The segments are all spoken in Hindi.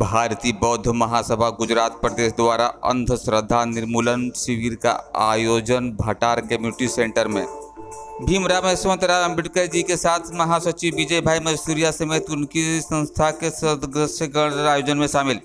भारतीय बौद्ध महासभा गुजरात प्रदेश द्वारा अंधश्रद्धा निर्मूलन शिविर का आयोजन भटार कम्युनिटी सेंटर में भीमराव यशवंतराव अम्बेडकर जी के साथ महासचिव विजय भाई मैसूरिया समेत उनकी संस्था के सदस्यगण आयोजन में शामिल।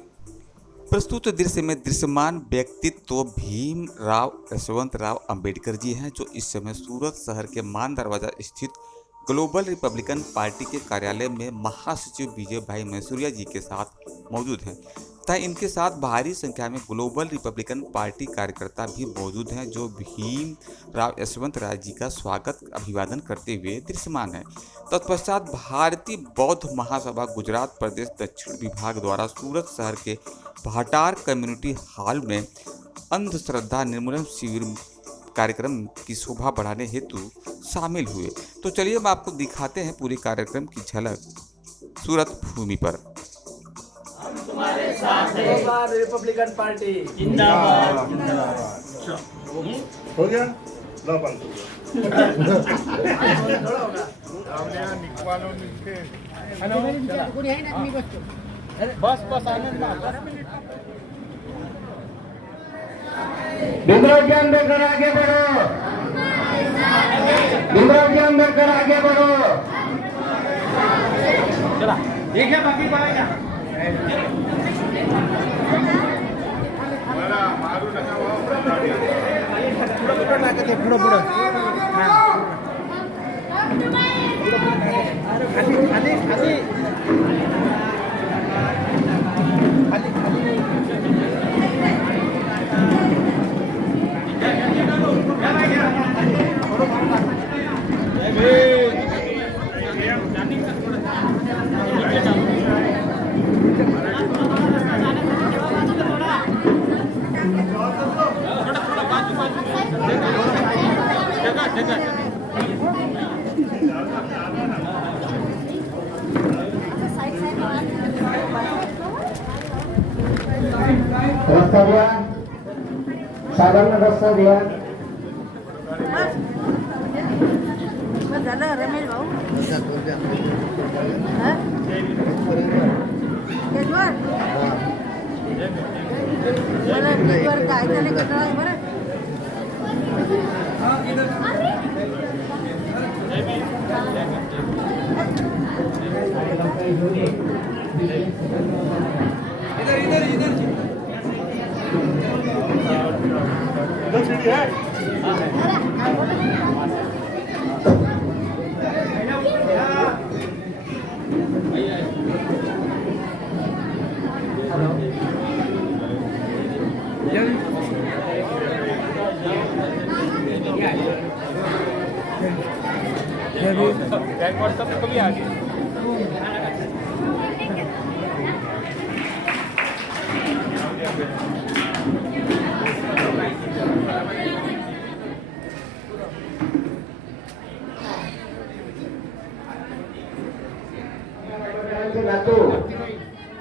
प्रस्तुत दृश्य में दृश्यमान व्यक्तित्व तो भीमराव यशवंतराव अम्बेडकर जी हैं, जो इस समय सूरत शहर के मान दरवाजा स्थित ग्लोबल रिपब्लिकन पार्टी के कार्यालय में महासचिव विजय भाई मैसूरिया जी के साथ मौजूद हैं तथा इनके साथ भारी संख्या में ग्लोबल रिपब्लिकन पार्टी कार्यकर्ता भी मौजूद हैं, जो भीमराव यशवंतराव जी का स्वागत अभिवादन करते हुए दृश्यमान है। तत्पश्चात भारतीय बौद्ध महासभा गुजरात प्रदेश दक्षिण विभाग द्वारा सूरत शहर के भटार कम्युनिटी हॉल में अंधश्रद्धा निर्मूलन शिविर कार्यक्रम की शोभा बढ़ाने हेतु शामिल हुए। तो चलिए हम आपको दिखाते हैं पूरे कार्यक्रम की झलक सूरत भूमि पर। हम तुम्हारे साथ हैं। रिपब्लिकन पार्टी जिंदाबाद। हो गया ला बंद हो गया। बस आनंद भीमराव जी अम्बेडकर आगे बढ़ो, भीमराव जी अम्बेडकर आगे बढ़ो। चला ठीक है, बाकी पड़ेगा। रस्ता द्या, साधारण रस्ता द्या। झालं रमेश भाऊ मला काय झालं कंटाळा बरं। कभी आगे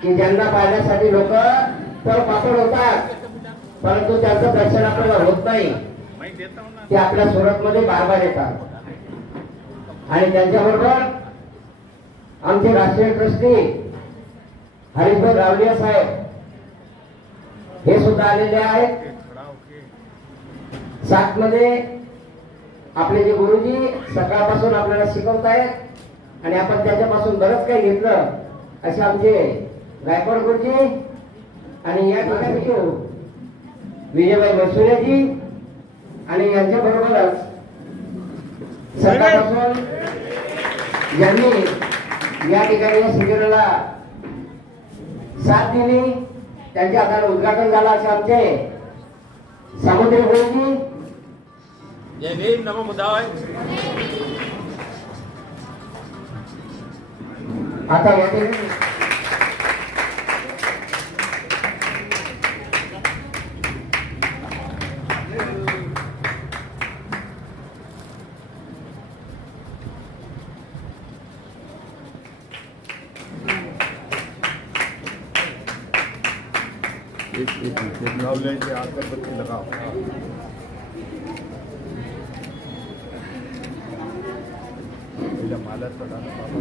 की ज्यांना पाहण्यासाठी लोक तर पापड होतात, परंतु त्यांचं दर्शन आपल्याला होत नाही। ते आपल्या सुरतमध्ये बार येतात आणि त्यांच्याबरोबर आमचे राष्ट्रीय ट्रस्टी हरीशभाई रावलिया साहेब हे सुद्धा आलेले आहेत। साथ मध्ये आपले जे गुरुजी सकाळपासून आपल्याला शिकवतायत आणि आपण त्याच्यापासून बरंच काही घेतलं, असे आमचे गायकवाड गुरुजी आणि या ठिकाणी विजयभाई मैसूरिया जी आणि यांच्या बरोबरच सकाळपासून ज्यांनी या ठिकाणी या शिबिराला साथ दिली, त्यांच्या हाताने उद्घाटन झालं असे आमचे समुद्री गुरुजी। जय भीम, नमो बुद्धाय। आता या ठिकाणी अगरबत्ती लगाओ। माला चढ़ाना बाबा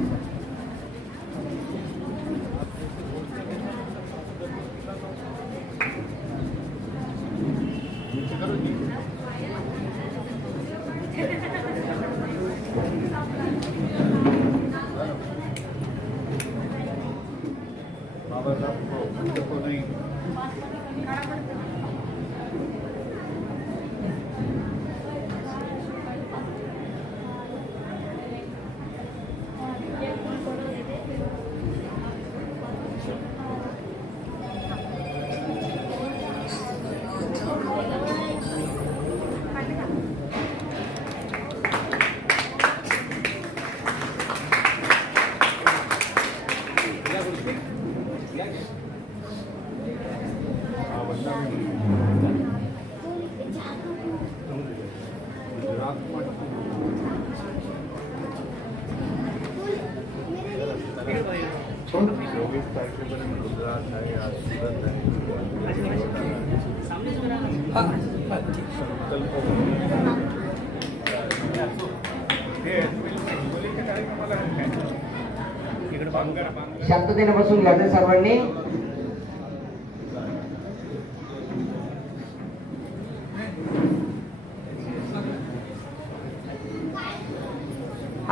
चोवीस तारखेपर्यंत गुजरात आहे, आज सुरत आहे. संकल्प हे हिंगोलीच्या कार्यक्रमाला इकडे बांगर शांततेने बसून घ्यायचे सर्वांनी.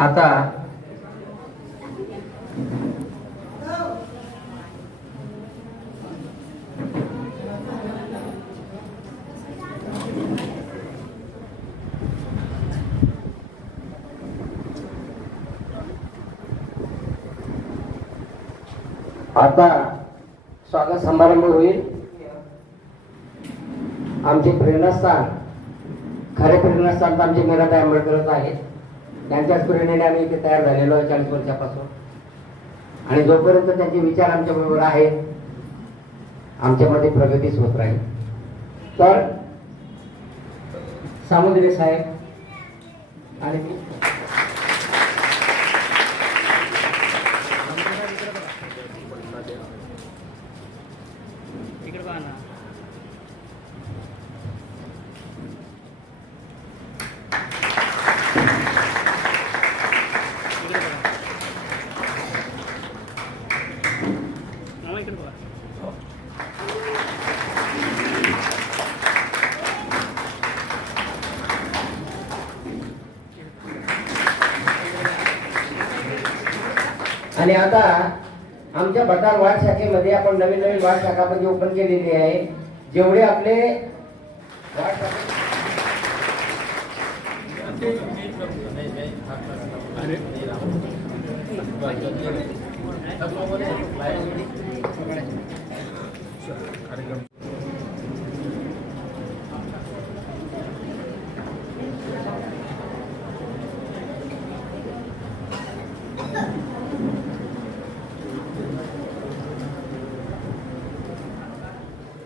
आता स्वागत समारंभ होईल. आमचे प्रेरणास्थान, खरे प्रेरणास्थान तर आमचे मीराबाई आंबेडकरच आहेत. त्यांच्याच प्रेरणेने आम्ही इथे तयार झालेलो आहे 40 वर्षापासून. आणि जोपर्यंत त्यांचे विचार आमच्या बरोबर आहेत, आमच्यामध्ये प्रगतीच होत राहील. तर सामुद्रे साहेब आणि मी आणि आता आमच्या भटार वाढ शाखेमध्ये आपण नवीन वाढ शाखा पण ओपन केलेली आहे. जेवढे आपले वाढ शाखे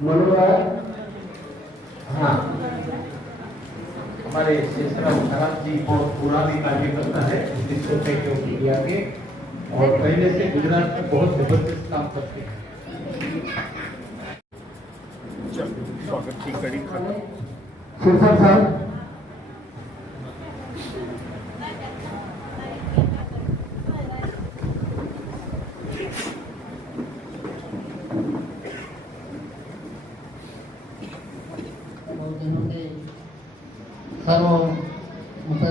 म्हणून हाँ हमारे शेषराव खराब जी बहुत पुरानी कार्यकर्ता है, जिसको टेक ओवर किया के और पहले से गुजरात में बहुत जबरदस्त काम करते हैं. स्वागत की कड़ी खत्म. शिरसाट साहब सर्व मुख्य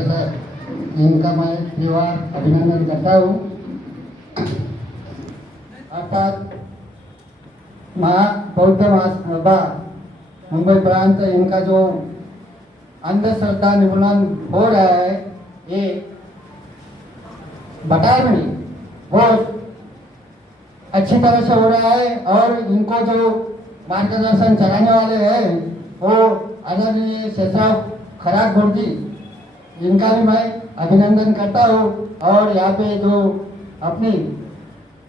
इनका मैं परिवार अभिनंदन करता हूँ. अर्थात बौद्ध महासभा मुंबई प्रांत इनका जो अंधश्रद्धा निर्मूलन हो रहा है, ये भटार में बहुत अच्छी तरह से हो रहा है. और इनको जो मार्गदर्शन चलाने वाले हैं वो आदरणीय शेषराव खराब गुरुजी, इनका भी मैं अभिनंदन करता हूँ. और यहाँ पे जो अपनी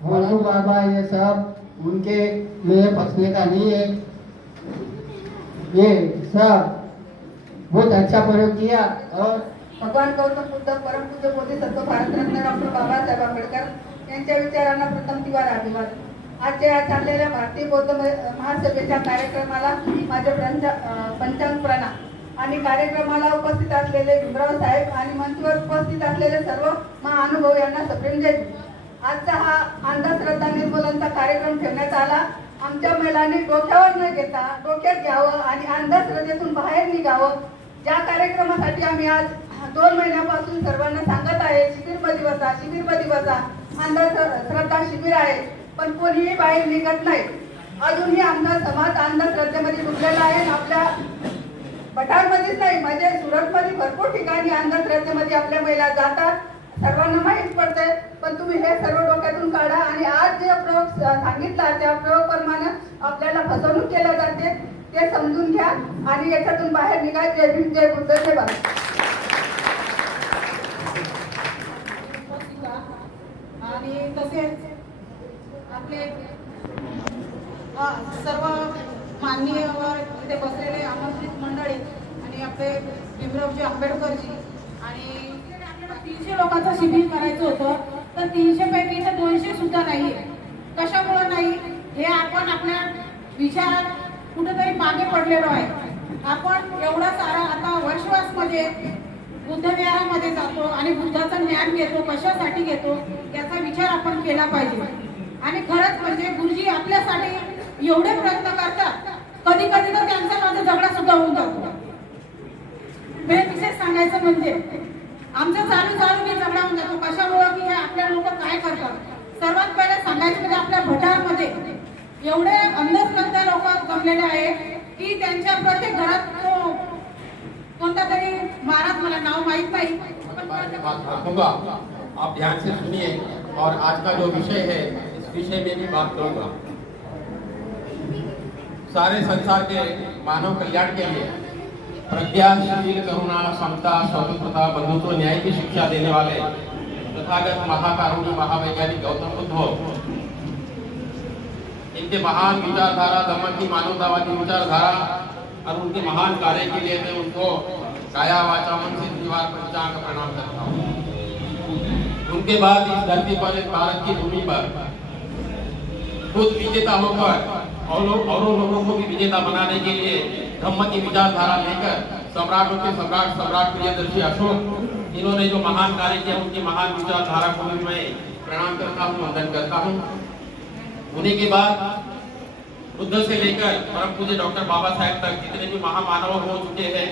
मनु बाबा ये सब उनके लिए फंसने का नहीं है, ये सब बहुत अच्छा प्रयोग किया. और भगवान गौतम बुद्ध, परमपूज्य बोधिसत्व भारतरत्न डॉक्टर बाबासाहेब आंबेडकर यांच्या विचारांना प्रथम तिवार अभिवादन. आजच्या या चाललेल्या भारतीय बौद्ध महासभेच्या कार्यक्रमाला माझे पंचांग प्रणाम. आणि कार्यक्रमाला उपस्थित असलेले भीमराव साहेब आणि मंचवर उपस्थित असलेले सर्व महाअनुभव यांना सप्रेम जय. आजचा हा अंधश्रद्धा निर्मूलनचा कार्यक्रम ठेवण्यात आला. आमच्या महिलांनी डोक्यावर न घेता डोक्यात घ्यावं आणि अंधश्रद्धेतून बाहेर निघावं. ज्या कार्यक्रमासाठी आम्ही आज 2 महिन्यापासून सर्वांना सांगत आहे, शिबिरमध्ये बसा, शिबिरमध्ये बसा, अंधश्रद्धा शिबिर आहे. पण कोणीही बाहेर निघत नाही. अजूनही आमचा समाज अंधश्रद्धेमध्ये डुबलेला आहे. आणि आपल्या पठारमध्येच नाही, म्हणजे सुरतमध्ये भरपूर ठिकाणी अंधश्रद्धेमध्ये आपल्या महिला जातात. सर्वांना माहीत पडतंय, पण तुम्ही हे सर्व डोक्यातून काढा. आणि आज जे प्रयोग सांगितला त्या प्रयोगप्रमाणे आपल्याला फसवणूक केल्या जाते ते समजून घ्या आणि याच्यातून बाहेर निघा. जय भीम, जय बुद्ध, जय भारत. आणि तसेच आपले सर्व माननीय व इथे बसलेले आमंत्रित मंडळी आणि आपले भीमरावजी आंबेडकरजी. आणि आपल्याला 300 लोकांचं शिबिर करायचं होतं, तर 300 पैकी तर 200 सुद्धा नाही. कशामुळे नाही हे आपण आपल्या विचारात कुठेतरी मागे पडलेलो आहे. आपण एवढा सारा आता वर्षवासमध्ये बुद्धविहारामध्ये जातो आणि बुद्धाचं ज्ञान घेतो. कशासाठी घेतो याचा विचार आपण केला पाहिजे. आणि खरंच म्हणजे गुरुजी आपल्यासाठी एवढे प्रयत्न करतात, कधी कधी तर त्यांचा माझा झगडा सुद्धा होऊन जातो. विशेष सांगायचं म्हणजे आमचं चालू मी झगडा होऊन जातो. कशामुळे की हे आपल्या लोक काय करतात. सर्वात पहिले सांगायचं म्हणजे आपल्या भटारमध्ये एवढे अंधश्रद्धा लोक जमलेले आहेत की त्यांच्या प्रत्येक घरात तो कोणता तरी महाराज, मला नाव माहित नाही, बात रखूंगा, आप ध्यान से सुनिए. और आज का जो विषय है इस विषय में भी बात करूंगा. सारे संसार के मानव कल्याण के लिए प्रज्ञाशील, करुणा, समता, स्वतंत्रता, बंधुत्व, न्याय की शिक्षा देने वाले तथागत महाकारुणी महावैज्ञानिक गौतम बुद्ध हो, इनके महान विचारधारा, दमन की मानवतावादी विचारधारा और उनके महान कार्य के लिए मैं उनको काया वाचा मन से दीवार पर जाकर प्रणाम करता हूँ. उनके बाद इस धरती पर, इस भारत की भूमि पर खुद विजेता होकर औरों लोगों को भी विजेता बनाने के लिए धम्म की विचारधारा लेकर सम्राटों के सम्राट प्रियदर्शी अशोक, इन्होंने जो महान कार्य किया उनकी महान विचारधारा को भी मैं प्रणाम करता हूँ, वंदन करता हूँ. उन्हीं के बाद बुद्ध से लेकर परम पूज्य डॉक्टर बाबा साहेब तक जितने भी महामानव हो चुके हैं,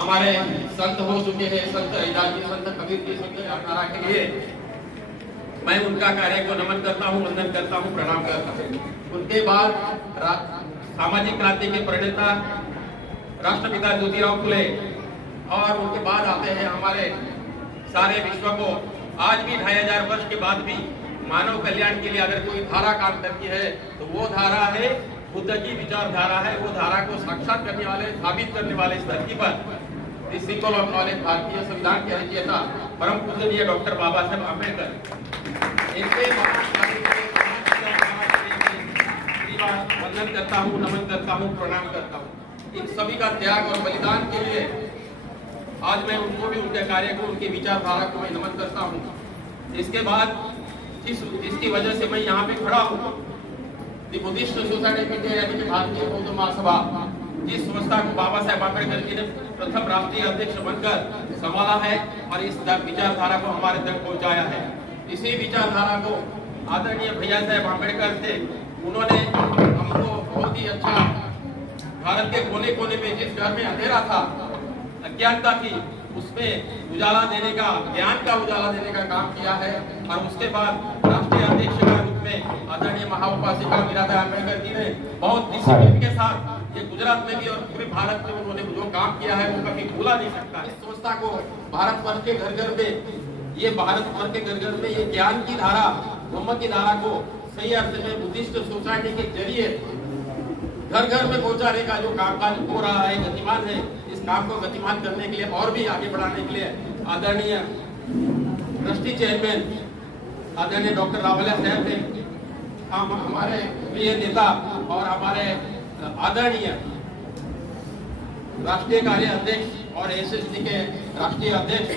हमारे संत हो चुके हैं, संत रविदास जी, संत कबीर जी, संत रामनारा के लिए मैं उनका कार्य को नमन करता हूँ, वंदन करता हूँ, प्रणाम करता हूँ. उनके बाद सामाजिक क्रांति के प्रणेता राष्ट्रपिता ज्योतिराव फुले, और उनके बाद आते हैं हमारे सारे विश्व को आज भी 2500 वर्ष के बाद भी मानव कल्याण के लिए अगर कोई धारा काम करती है तो वो धारा है बुद्ध की विचारधारा है. वो धारा को साक्षात करने वाले, साबित करने वाले इस धरती पर इस सिंबल ऑफ नॉलेज भारतीय संविधान की रचयिता परम पूजनीय डॉक्टर बाबा साहेब आम्बेडकर, इनके वंदन करता हूँ, नमन करता हूँ, प्रणाम करता हूँ. इन सभी का त्याग और बलिदान के लिए आज मैं उनको भी, उनके कार्य को, उनकी विचारधारा को मैं नमन करता हूँ. इसके बाद जिसकी वजह से मैं यहाँ पे खड़ा हूँ, the Buddhist society of India यानी कि भारतीय बौद्ध महासभा, जिस संस्था को बाबा साहेब आम्बेडकर जी ने प्रथम राष्ट्रीय अध्यक्ष बनकर संभाला है और इस विचारधारा को हमारे तक पहुँचाया है. इसी विचारधारा को आदरणीय भैया साहेब आम्बेडकर थे, उन्होंने हमको बहुत ही अच्छा, भारत के कोने कोने में जिस घर में अंधेरा था, अज्ञानता थी, उसमें उजाला देने का, ज्ञान का उजाला देने का काम किया है. और उसके बाद राष्ट्रीय अध्यक्ष के रूप में आदरणीय महाउपासिका मीराबाई आंबेडकर जी ने बहुत डिसिप्लिन के साथ ये गुजरात में भी और पूरे भारत में उन्होंने जो काम किया है वो कभी भूला नहीं सकता. इस संस्था को भारत भर के घर घर में, ये भारत भर के घर घर में ये ज्ञान की धारा, धम्म की धारा को सही अर्थ में बुद्धिस्ट सोसाइटी के जरिए घर घर में पहुंचाने का जो कामकाज हो रहा है, गतिमान है, इस काम को गतिमान करने के लिए और भी आगे बढ़ाने के लिए आदरणीय ट्रस्टी चेयरमैन आदरणीय डॉक्टर रावलिया साहब थे, हम हमारे प्रिय नेता और हमारे आदरणीय राष्ट्रीय कार्य अध्यक्ष और एसएसटी के राष्ट्रीय अध्यक्ष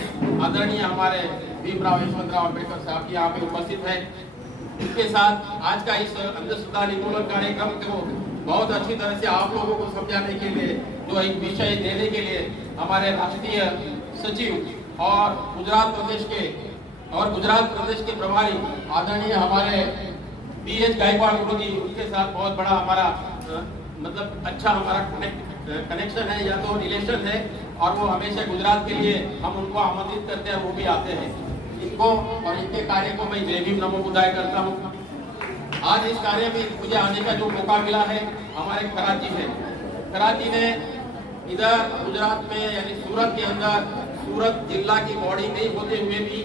आदरणीय हमारे भीमराव यशवंतराव अम्बेडकर साहब यहाँ पे उपस्थित है. इसके साथ आज का इस अंधश्रद्धा निर्मूलन कार्यक्रम को बहुत अच्छी तरह से आप लोगों को समझाने के लिए, जो एक विषय देने के लिए हमारे राष्ट्रीय सचिव और गुजरात प्रदेश के प्रभारी आदरणीय हमारे बीएच गायकवाड़ गुरु जी, उनके साथ बहुत बड़ा हमारा मतलब अच्छा हमारा कनेक्शन है या तो रिलेशन है, और वो हमेशा गुजरात के लिए हम उनको आमंत्रित करते हैं, वो भी आते हैं. इनको और इनके कार्य को मैं जय भीम नमो बुद्धाय करता हूँ. आज इस कार्य में मुझे आने का जो मौका मिला है हमारे खराज जी ने, खराज जी ने इधर गुजरात में यानी सूरत के अंदर सूरत जिला की बॉडी नहीं होते हुए भी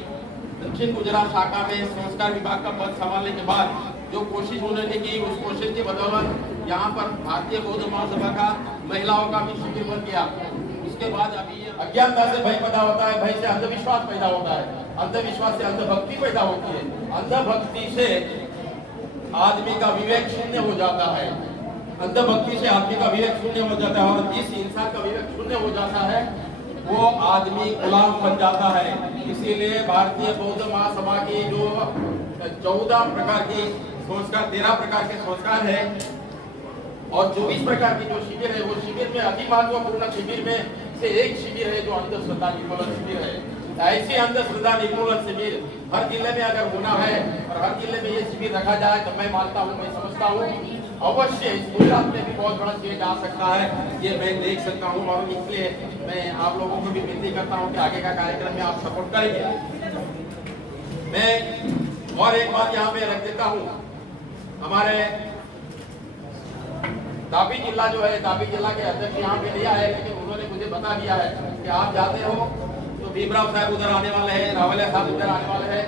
दक्षिण गुजरात शाखा में संस्कार विभाग का पद संभालने के बाद जो कोशिश उन्होंने की, उस कोशिश की बदौलत यहाँ पर भारतीय बौद्ध महासभा का महिलाओं का भी शिविर बन गया। उसके बाद अभी अज्ञानता से भय पैदा होता है, भय से अंधविश्वास पैदा होता है, अंधविश्वास से अंधभक्ति पैदा होती है, अंधभक्ति से आदमी का विवेक शून्य हो जाता है, अंधभक्ति से आदमी का विवेक शून्य हो जाता है, और जिस इंसान का विवेक शून्य हो जाता है वो आदमी गुलाम बन जाता है। इसीलिए भारतीय बौद्ध महासभा की जो 14 प्रकार की संस्कार, 13 प्रकार के संस्कार है और 24 प्रकार की जो शिविर है, वो शिविर में अति महत्वपूर्ण शिविर में से एक शिविर है जो अंधश्रद्धा निर्मूलन शिविर है। ऐसी अंधश्रद्धा निर्मूलन शिविर हर जिले में अगर होना है और हर जिले में ये शिविर रखा जाए तो मैं मानता हूँ, मैं समझता हूँ अवश्य इस गुजरात में भी बहुत बड़ा चेंज आ सकता है, ये मैं देख सकता हूँ। और इसलिए मैं आप लोगों को भी विनती करता हूँ कि आगे का कार्यक्रम में आप सपोर्ट करेंगे। मैं और एक बात यहाँ पे रख देता हूँ, हमारे तापी जिला जो है, तापी जिला के अध्यक्ष यहाँ पे नहीं आए, लेकिन उन्होंने मुझे बता दिया है कि आप जाते हो तो भीमराव साहब उधर आने वाले हैं, रावलिया साहब उधर आने वाले हैं,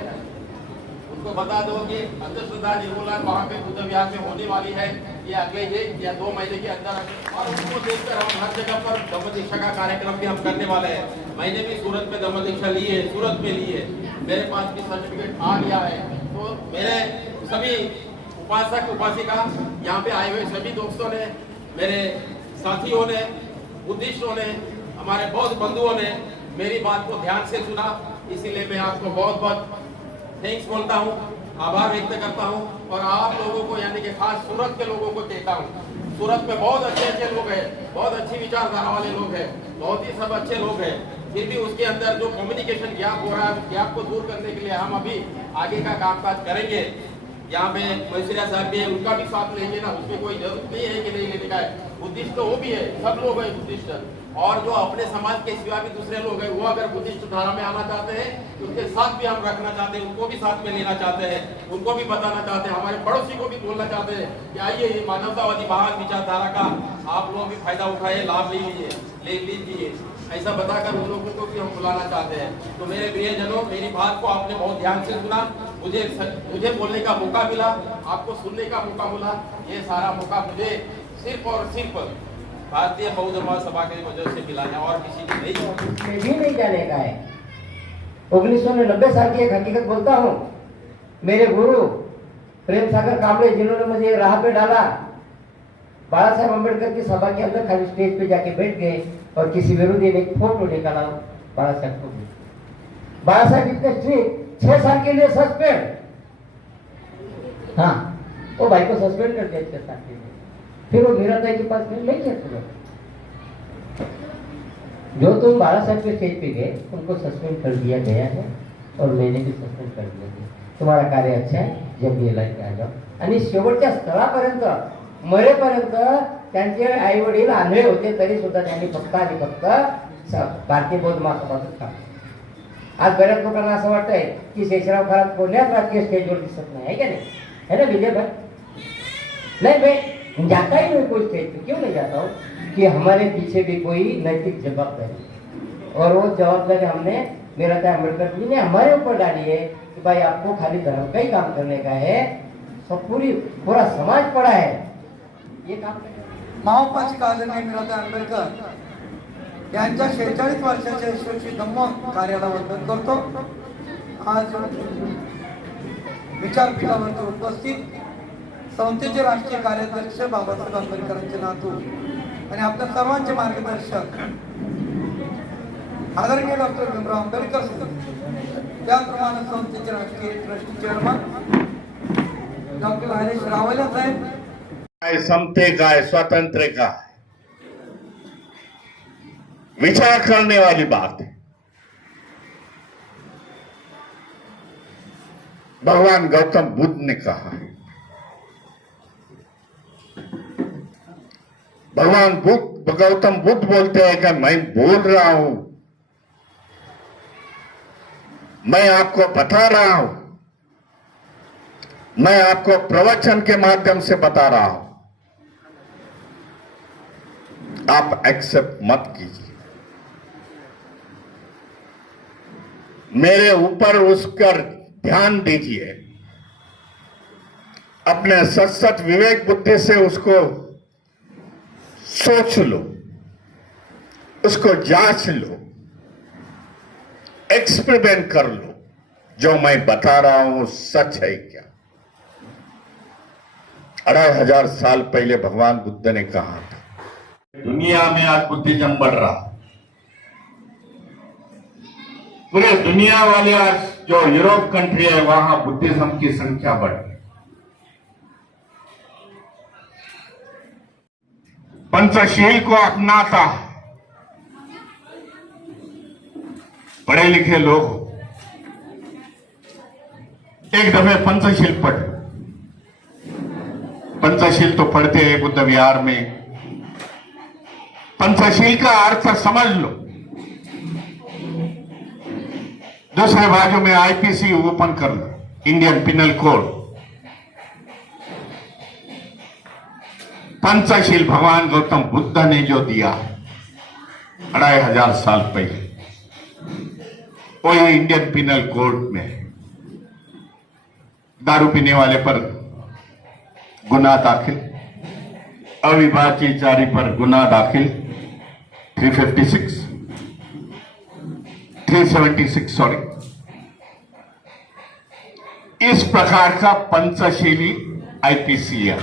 उनको बता दो कि अंधश्रद्धा निर्मूलन वहाँ पे बुद्ध विहार में होने वाली है, ये अगले 1 या 2 महीने के अंदर। और उनको देखकर हम हर जगह पर धम्म दीक्षा का कार्यक्रम भी हम करने वाले हैं। मैंने भी सूरत में धम्म दीक्षा ली है, सूरत में ली है, मेरे पास भी सर्टिफिकेट आ गया है। तो मेरे सभी उपासक उपासिका यहाँ पे आए हुए सभी दोस्तों ने, मेरे साथियों ने, बुद्धिस्टों ने, हमारे बौद्ध बंधुओं ने मेरी बात को ध्यान से सुना, इसीलिए मैं आपको बहुत बहुत थैंक्स बोलता हूँ, आभार व्यक्त करता हूँ। और आप लोगों को यानी कि खास सूरत के लोगों को कहता हूँ, सूरत में बहुत अच्छे अच्छे लोग हैं, बहुत अच्छी विचारधारा वाले लोग हैं, बहुत ही सब अच्छे लोग हैं, फिर भी उसके अंदर जो कम्युनिकेशन गैप हो रहा है, गैप को दूर करने के लिए हम अभी आगे का कामकाज करेंगे। यहाँ पे मैसरिया साहब भी है, उनका भी साथ लेंगे ना, उसमें कोई जरूरत नहीं है कि नहीं लेने का है। बुद्धिस्ट तो वो भी है, सब लोग हैं बुद्धिस्ट, और जो अपने समाज के सिवा भी दूसरे लोग हैं, वो अगर बुद्धिस्ट धारा में आना चाहते हैं तो उनके साथ भी हम रखना चाहते हैं, उनको भी साथ में लेना चाहते हैं, उनको भी बताना चाहते हैं, हमारे पड़ोसी को भी बोलना चाहते हैं कि आइए ये मानवतावादी महान विचारधारा का आप लोग भी फायदा उठाए, लाभ ले लीजिए, ऐसा बताकर उन लोगों को भी हम बुलाना चाहते हैं। तो मेरे प्रियजनों, मेरी बात को आपने बहुत ध्यान से सुना, मुझे बोलने का मौका मिला, आपको सुनने का मौका मिला, ये सारा मौका मुझे सिर्फ और सिर्फ भारतीय बौद्ध महासभा की वजह से मिला है और किसी की नहीं। भी नहीं जाने का है। 1990 साल की एक हकीकत बोलता हूँ, मेरे गुरु प्रेम सागर कामड़े जिन्होंने मुझे राह पे डाला, बाला साहेब अम्बेडकर की सभा के अंदर खाली स्टेज पे जाके बैठ गए और किसी विरोधी ने एक फोटो निकाला बाला साहब को। बाला साहब इतने स्ट्रिक्ट, 6 साल के लिए सस्पेंड, हाँ वो भाई को सस्पेंड कर दिया 6 साल के लिए। फिर वो मीराबाई के पास नहीं गया तुरंत, जो तुम बाला साहब के स्टेज पे गए उनको सस्पेंड कर दिया गया है और मैंने भी सस्पेंड कर दिया है, तुम्हारा कार्य अच्छा है, जब ये लाईन आ जाओ। आणि शेवटच्या स्थळापर्यंत मरेपर्यंत त्यांचे आई वडील आंधळे होते तरी सुद्धा त्यांनी फक्त आणि फक्त भारतीय बौद्ध महासभाच काम। आज बऱ्याच लोकांना असं वाटतंय की शेषराव खरात कोण्याच राजकीय स्टेजवर दिसत नाही, है क्या नहीं, है ना विजय भाई? नहीं मैं जाता ही नहीं कोई स्टेज पे, क्यों नहीं जाता हूँ कि हमारे पीछे भी कोई नैतिक जवाबदारी, और वो जवाबदारी हमने मीराबाई अम्बेडकर जी ने हमारे ऊपर डाली है कि भाई आपको खाली धर्म का ही काम करने का है, सब पूरा समाज पड़ा है ये काम। महाउपासिका आदरणीय मीराबाई आंबेडकर यांच्या 46 वर्षाच्या यशस्वी धम्म कार्याला वंदन करतो। आज विचारपीठावर उपस्थित संस्थेचे राष्ट्रीय कार्याध्यक्ष बाबासाहेब आंबेडकरांचे नातू आणि आपल्या सर्वांचे मार्गदर्शक आदरणीय डॉक्टर भीमराव आंबेडकर, त्याचप्रमाणे संस्थेचे राष्ट्रीय ट्रस्टी चेअरमन डॉक्टर हरीश रावले साहेब, समते का है, स्वतंत्र का है, विचार करने वाली बात है। भगवान गौतम बुद्ध ने कहा है, भगवान गौतम बुद्ध बोलते हैं कि मैं बोल रहा हूं, मैं आपको बता रहा हूं, मैं आपको प्रवचन के माध्यम से बता रहा हूं, आप एक्सेप्ट मत कीजिए। मेरे ऊपर उसका ध्यान दीजिए, अपने सशक्त विवेक बुद्धि से उसको सोच लो, उसको जांच लो, एक्सपेरिमेंट कर लो, जो मैं बता रहा हूं सच है क्या। 2500 साल पहले भगवान बुद्ध ने कहा था। दुनिया में आज बुद्धिज्म बढ़ रहा, पूरे दुनिया वाले आज जो यूरोप कंट्री है वहां बुद्धिज्म की संख्या बढ़ रही। पंचशील को अपनाता पढ़े लिखे लोग हो, एक दफे पंचशील पढ़, पंचशील तो पढ़ते हैं बुद्ध विहार में। पंचशील का अर्थ समझ लो। दूसरे बाजू में आईपीसी ओपन कर लो, इंडियन पिनल कोड। पंचशील भगवान गौतम बुद्ध ने जो दिया 2500 साल पहले, वो ये इंडियन पिनल कोड में है। दारू पीने वाले पर गुनाह दाखिल, अविभाज्यचारी पर गुनाह दाखिल 376 सॉरी। इस प्रकार का पंचशीली आईपीसी है।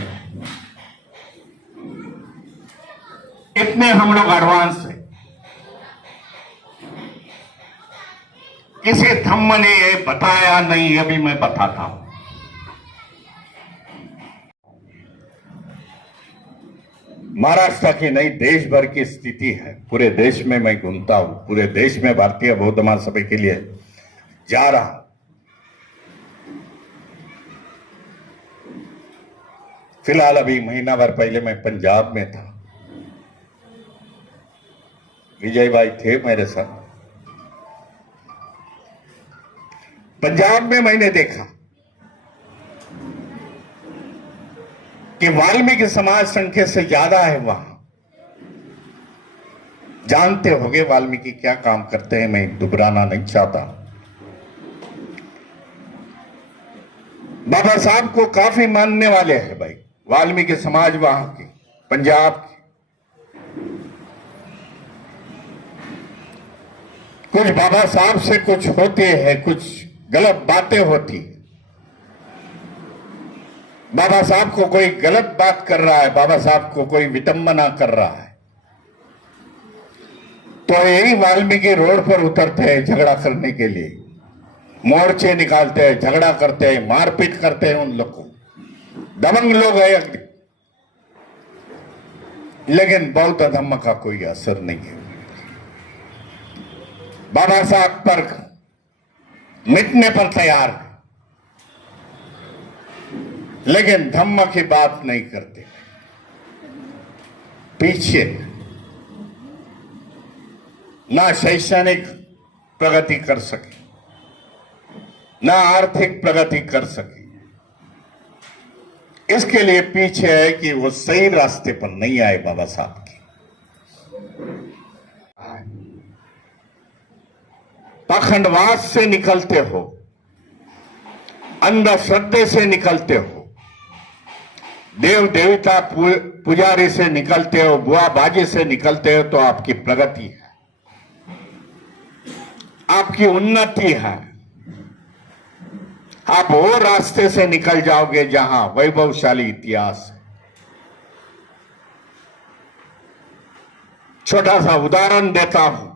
इतने हम लोग एडवांस है। किसी धम्म ने ये बताया नहीं, अभी मैं बताता हूं। महाराष्ट्र की नहीं, देश भर की स्थिति है। पूरे देश में मैं घूमता हूं, पूरे देश में भारतीय बौद्ध महासभा के लिए जा रहा हूं। फिलहाल अभी महीना भर पहले मैं पंजाब में था, विजय भाई थे मेरे साथ। पंजाब में मैंने देखा कि वाल्मीकि समाज संख्या से ज्यादा है वहां। जानते होंगे वाल्मीकि क्या काम करते हैं, मैं दुबराना नहीं चाहता। बाबा साहब को काफी मानने वाले हैं भाई वाल्मीकि समाज वहां के, पंजाब के। कुछ बाबा साहब से कुछ होते हैं, कुछ गलत बातें होती। बाबा साहब को कोई गलत बात कर रहा है, बाबा साहब को कोई विटंबना कर रहा है, तो यही वाल्मीकि रोड पर उतरते हैं झगड़ा करने के लिए, मोर्चे निकालते हैं, झगड़ा करते हैं, मारपीट करते हैं उन लोग को। दबंग लोग है, लेकिन बौद्ध धर्म का कोई असर नहीं है। बाबा साहब पर मिटने पर तैयार, लेकिन धम्म की बात नहीं करते। पीछे ना शैक्षणिक प्रगति कर सके, ना आर्थिक प्रगति कर सके। इसके लिए पीछे है कि वो सही रास्ते पर नहीं आए बाबा साहब के। पाखंडवाद से निकलते हो, अंधश्रद्धे से निकलते हो, देव देवता पुजारी से निकलते हो, बुआबाजी से निकलते हो, तो आपकी प्रगति है, आपकी उन्नति है। आप वो रास्ते से निकल जाओगे जहां वैभवशाली इतिहास है। छोटा सा उदाहरण देता हूं।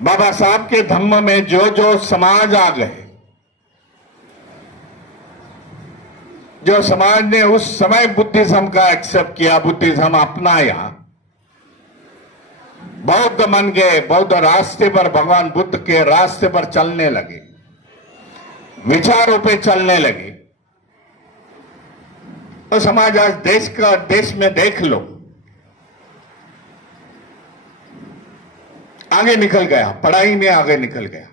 बाबा साहब के धम्म में जो जो समाज आ गए, जो समाज ने उस समय बुद्धिज्म का एक्सेप्ट किया, बुद्धिज्म अपनाया, बौद्ध मन गए, बौद्ध रास्ते पर, भगवान बुद्ध के रास्ते पर चलने लगे, विचारों पे चलने लगे, तो समाज आज देश में देख लो, आगे निकल गया, पढ़ाई में आगे निकल गया।